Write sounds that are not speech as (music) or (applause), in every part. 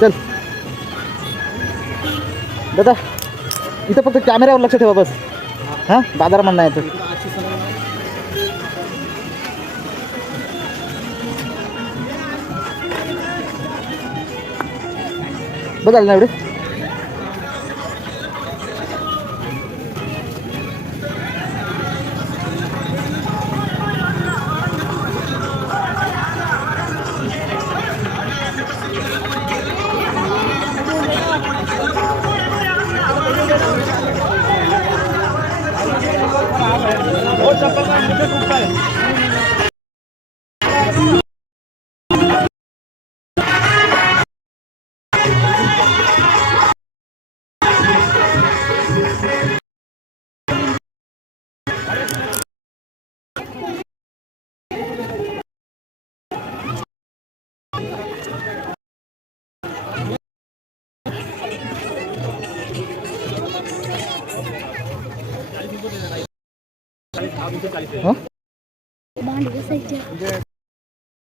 चल. दादा इथं फक्त कॅमेऱ्यावर लक्ष ठेवा बस. हां? बाजार म्हणणं आहे तर बस ना एवढे?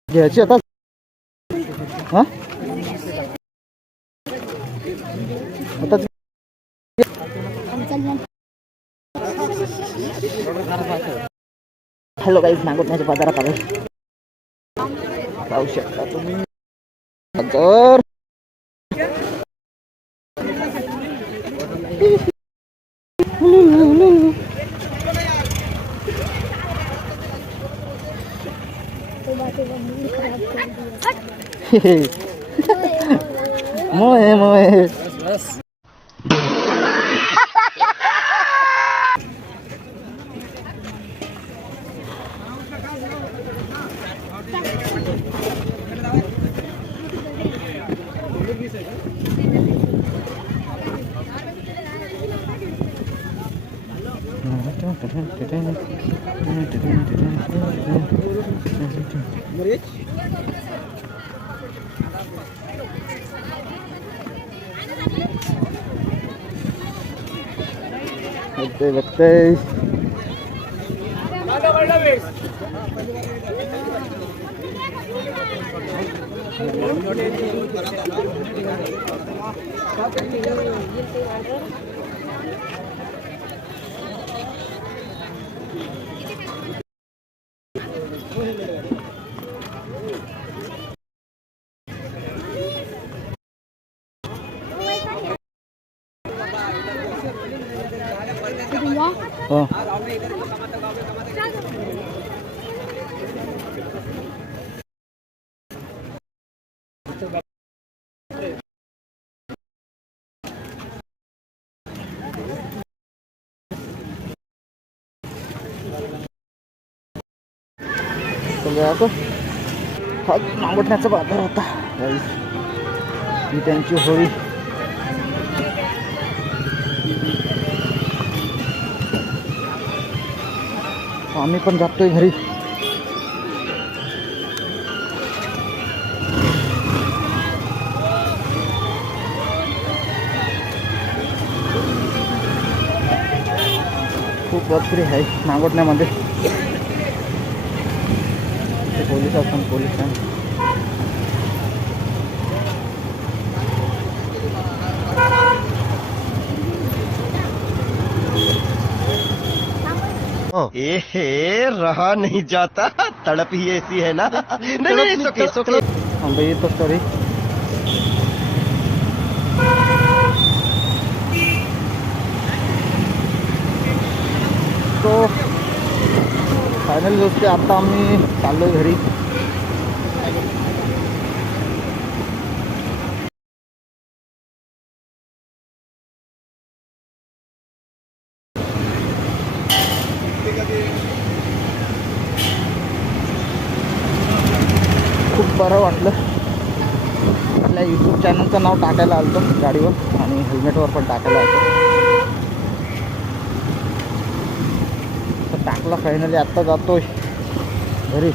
घ्यायची आता हां आता हॅलो गाईज नागोटण्याच्या बाजारात आलो पाहू शकता तुम्ही तर মোয়ে মোয়ে সেই समजा आता हा नांगटण्याचा बाजार होता. ही त्यांची होळी. आम्ही पण जातोय घरी. खूप गर्दी आहे नांगोटण्यामध्ये पोलीस असतात पोलीस रहा नहीं जाता. तड़प ही ऐसी है ना. नहीं नहीं सुके सुके थांबा येतोच तरी तो फायनल गोष्टी आता आम्ही चाललोय घरी. खूप बरं वाटलं. आपल्या यूट्यूब चॅनलचं नाव टाकायला आलं गाडीवर आणि हेल्मेटवर पण टाकायला आलं आपला फायनली आत्ता जातोय. घरी.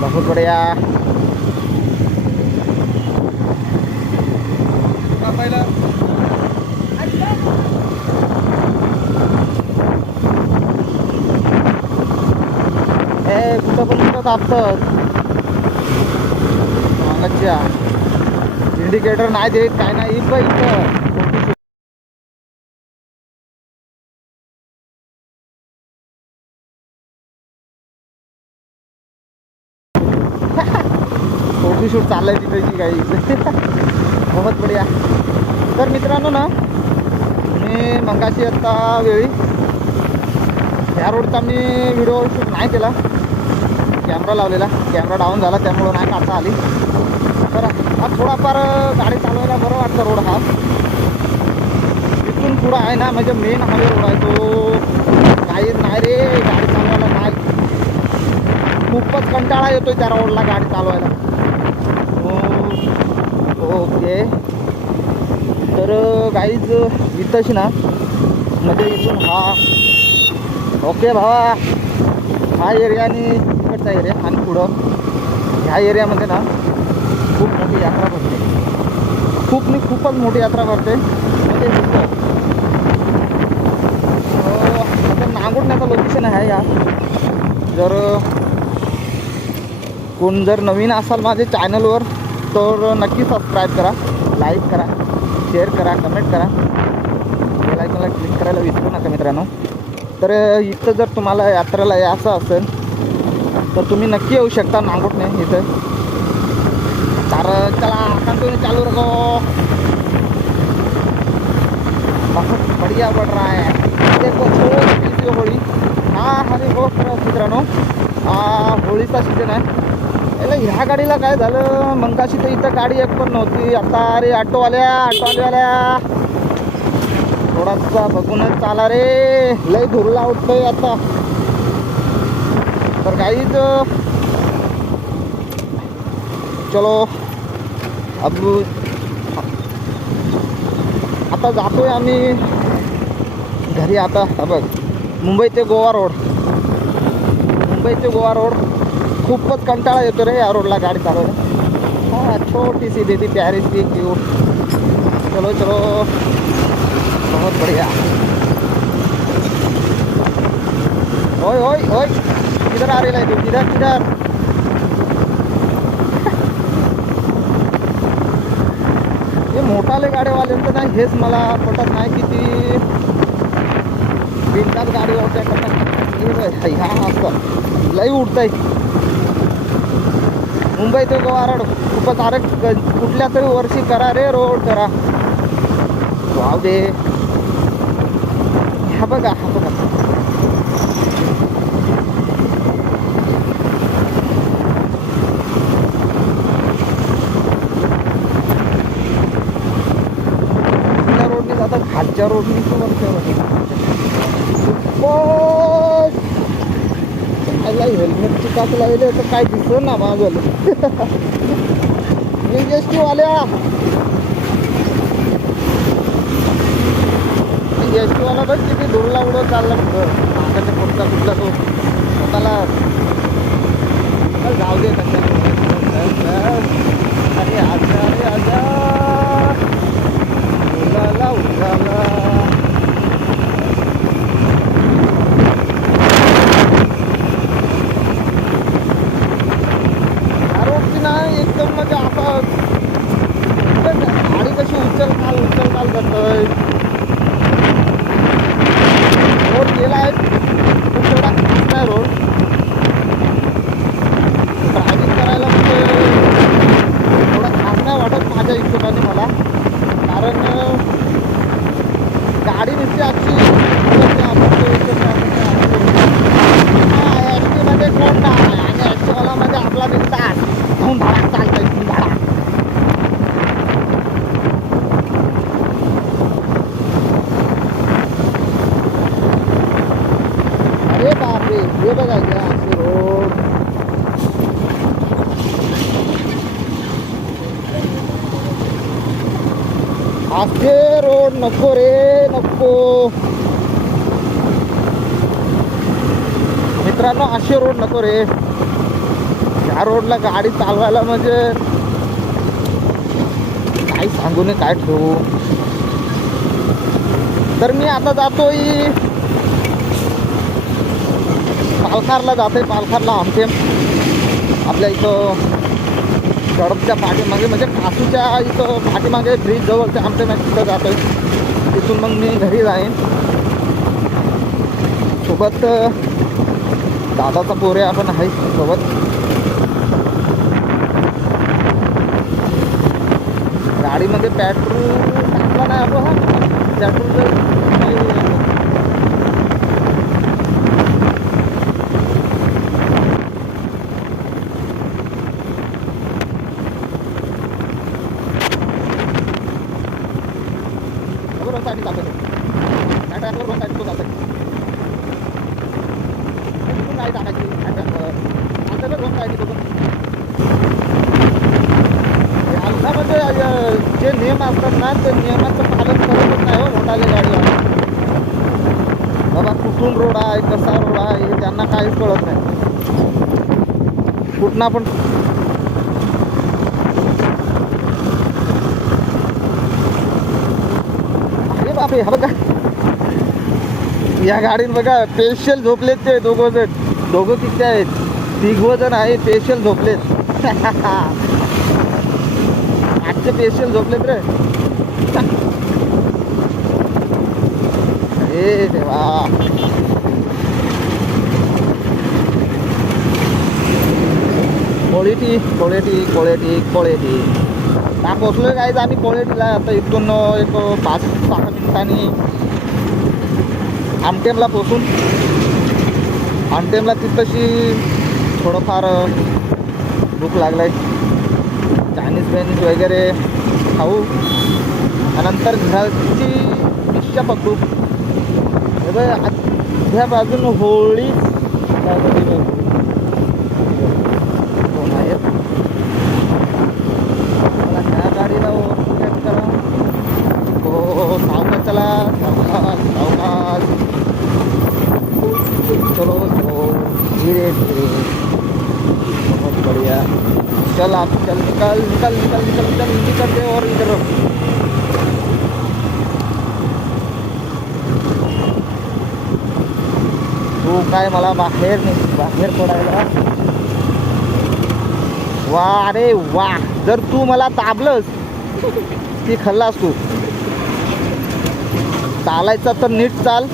बहुत कुठं पण कुठं तापतात मागच्या इंडिकेटर नाही देत काय नाही इथं इथं. शूट चाललंय तिथे काही. बहुत बढिया. तर मित्रांनो ना मी मंगाशी आत्ता वेळी या रोडचा मी व्हिडिओ शूट नाही केला. कॅमेरा लावलेला. कॅमेरा डाऊन झाला त्यामुळं नाही काढता आली. तर हा थोडाफार गाडी चालवायला बरं वाटतं रोड हा. इथून पुढं आहे ना म्हणजे मेन हायवे रोड आहे तो काही नाही रे गाडी चालवायला नाही खूपच कंटाळा येतो त्या रोडला गाडी चालवायला. हो, ओके. तर गाईज इथंच ना म्हणजे इथून हा. ओके भावा. हा एरियाने आणि एरिया आणि पुढं ह्या एरियामध्ये ना खूप मोठी यात्रा भरते. खूप मी खूपच मोठी यात्रा भरते. म्हणजे इथं लोकेशन आहे या जर कोण जर नवीन असाल माझ्या चॅनलवर तर नक्की सबस्क्राईब करा लाईक करा शेअर करा कमेंट करा. बेलायकनला क्लिक करायला विसरू नका मित्रांनो. तर इथं जर तुम्हाला यात्रेला यायचं असेल तर तुम्ही नक्की येऊ शकता नांगोटणे इथं. तर चला कंटिन्यू चालू रखो. बहुत बढ़िया बढ़ रहा है. देखो छोटी होळी. हा अरे हो, हो मित्रांनो. हा होळीचा सीजन आहे. याला ह्या गाडीला काय झालं? मंगाशी तर इथं गाडी एक पण नव्हती. आता अरे ऑटोवाल्या ऑटोवाल्यावाल्या थोडासा बघूनच चाला रे. लय धुरला उठतोय आता. तर काहीच चलो अब आता जातोय आम्ही घरी आता. हा बघ मुंबई ते गोवा रोड मुंबई ते गोवा रोड खूपच कंटाळा येतो रे या रोडला गाडी चालवायला. हा छोटी सी प्यारीशी प्यारी चलो चलो. बहुत बढ़िया. होय होय होय किधर आ रही है तू किधर किधर हे मोठाले गाड्यावाल्यांचं नाही हेच मला पटत नाही की ती बिनकाच गाडी होत्या करतात ह्या असतं लई उठतंय मुंबई ते वारड खूपच अरे कुठल्या तरी वर्षी करा रे रोड करा। वाव दे ह्या बघा हा बघा। त्याला हेल्मेटची काच लावले तर काय दिसत ना माझं एस (laughs) टी वाल्या एस टी वाला बघ किती धुरला उडत चालला कुठं मागाच्या पुढचा कुठला तो. स्वतःला. जाऊ दे अरे आजा अरे आजा. उडाला उडाला रोडची ना एकदम म्हणजे आपण गाडी कशी उचल काल उचल काल करतोय? रोड गेला आहे. पण तेवढा नाही रोड. ड्रायव्हिंग करायला म्हणजे एवढा खास नाही वाटत माझ्या हिशोबाने मला. कारण गाडी नुसती आजची एसमध्ये कोण नाही आणि एस वाला मध्ये आपला दिसतात धूम धडाक चालतंय धूम धडाक अरे बापरे हे बघा या असे रोड असे रोड नको रे नको. मित्रांनो असे रोड नको रे. या रोडला गाडी चालवायला म्हणजे काय सांगू नये काय ठेवू? तर मी आता जातोय. पालखारला जातोय पालखारला आमचे आपल्या इथं कडपच्या पाठीमागे म्हणजे कासूच्या इथं पाठीमागे ब्रिज जवळ ते आमच्या मॅच तिथं जातो आहे तिथून मग मी घरी जाईन. सोबत दादाचा पोरे आपण आहे सोबत. गाडीमध्ये पेट्रोल टाकला नाही आपण. पेट्रोल जर बरोबर साठी टाकत काय टाकलं रोजसाठी तो टाकत नाही टाकायची आता रोजसाठी बघून आमचा म्हणजे अ, जे नियम असतात ना ते नियमाचं पालन करतच नाही हो गाडी बाबा कुठून रोड आहे कसा रोड आहे हे त्यांना काहीच कळत नाही. कुठना पण अरे बापरे हा बघा. या गाडीत बघा स्पेशल झोपलेत ते दोघं जण. दोघं किती आहेत? तिघ जण आहे स्पेशल झोपलेत. (laughs) आजचे स्पेशल झोपलेत रे. ए देवा. कोळेटी कोळेटी कोळेटी कोळेटी. ना आहे काय आम्ही कोळेटीला. आता इथून एक पाच सहा मिनिटांनी आमटेमला पोचून. आमटेमला तिथंशी थोडंफार भूक लागलाय. चायनीज बेनीज वगैरे खाऊ. नंतर घराची रिक्षा पकडू. हे बघ बाजून होळी. आहेत मला ह्या गाडीला करा. हो, हो, हो सावकाश चला सावकाश सावकाश चलो चलो धीरे धीरे बहुत बढ़िया चल आप चल निकल निकल निकल निकल निकल निकल दे और इधर तू काय मला बाहेर नाही बाहेर पडायला वा अरे वा जर तू मला ताबलंस ती खल्लास तू चालायचा तर नीट चाल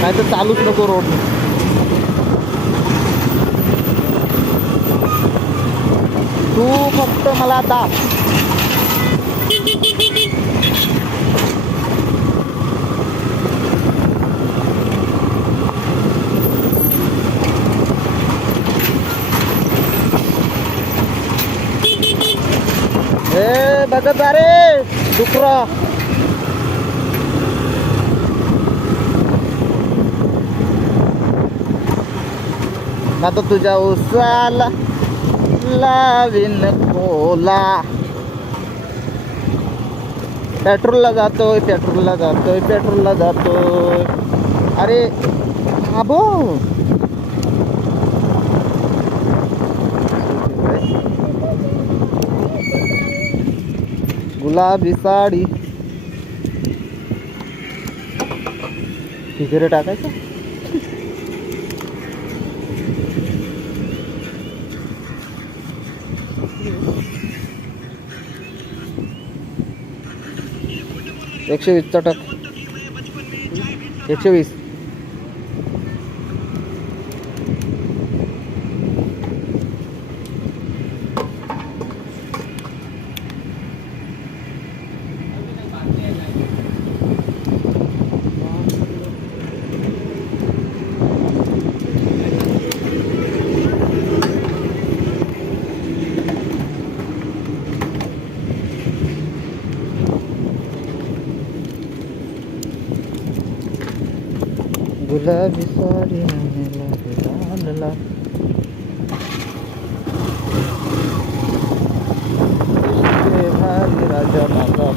नाही तर चालूच नको रोड तू फक्त मला दाब ए बघत जा रे डुकरा आता तुझ्या उसाला लावीन कोला. पेट्रोलला जातोय पेट्रोलला जातोय पेट्रोलला जातोय. अरे आबो गुलाबी साडी. तिकडे टाकायचं? एकशे वीसचा टाक एकशे वीस गुलाबी साडी लाल लाल इश्के भारी राजा माझा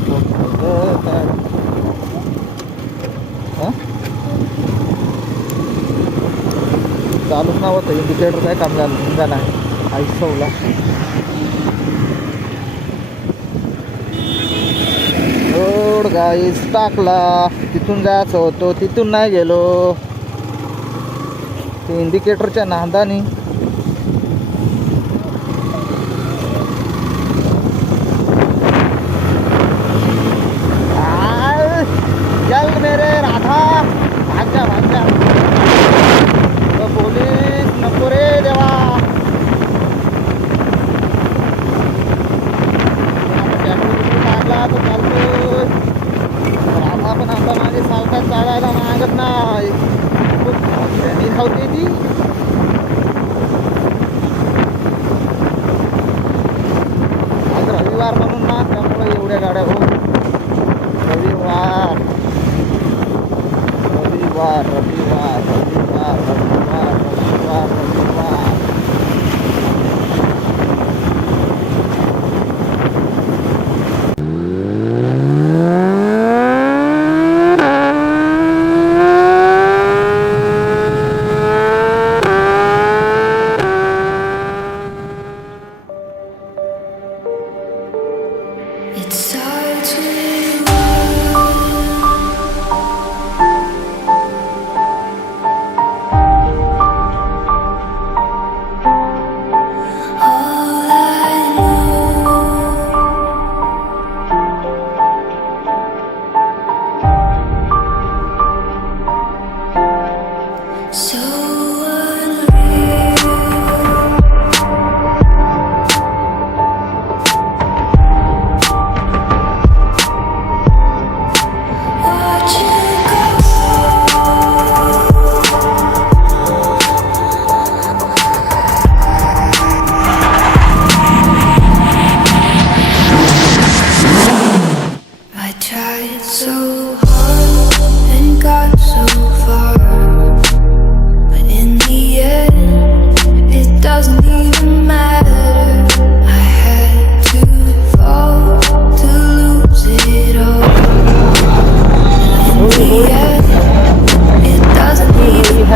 चालूच ना होतं इंडिकेटर काय काम झालं झाला आईसवला. रोड गाईस टाकला. तिथून जायचं होतो तिथून नाही गेलो. ते इंडिकेटरच्या नादाने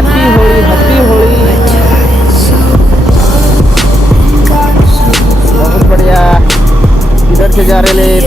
हॅपी होळी हॅपी होळी. बहुत बढ़िया. इधर से जा रहे